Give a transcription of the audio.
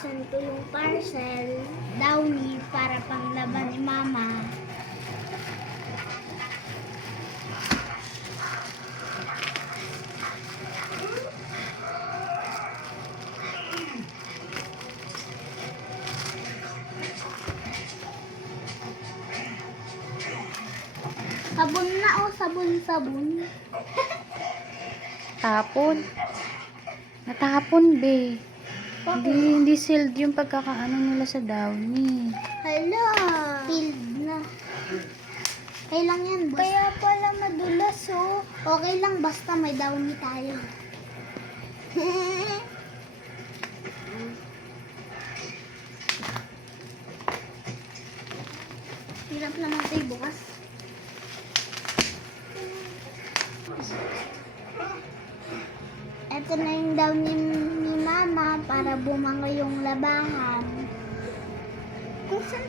bubuksan ko yung parcel, downy, para panglaban ni Mama. Sabon na oh, sabon. Tapon. Natapon, be. Hindi sealed yung pagkakaano nila sa downy. Hala! Filled na. Okay lang yan, boss. Kaya pala madulas, oh. Okay lang, basta may downy tayo. Hirap naman tayo bukas. Ito na yung downy ni Mama para bumango yung labahan. Kung saan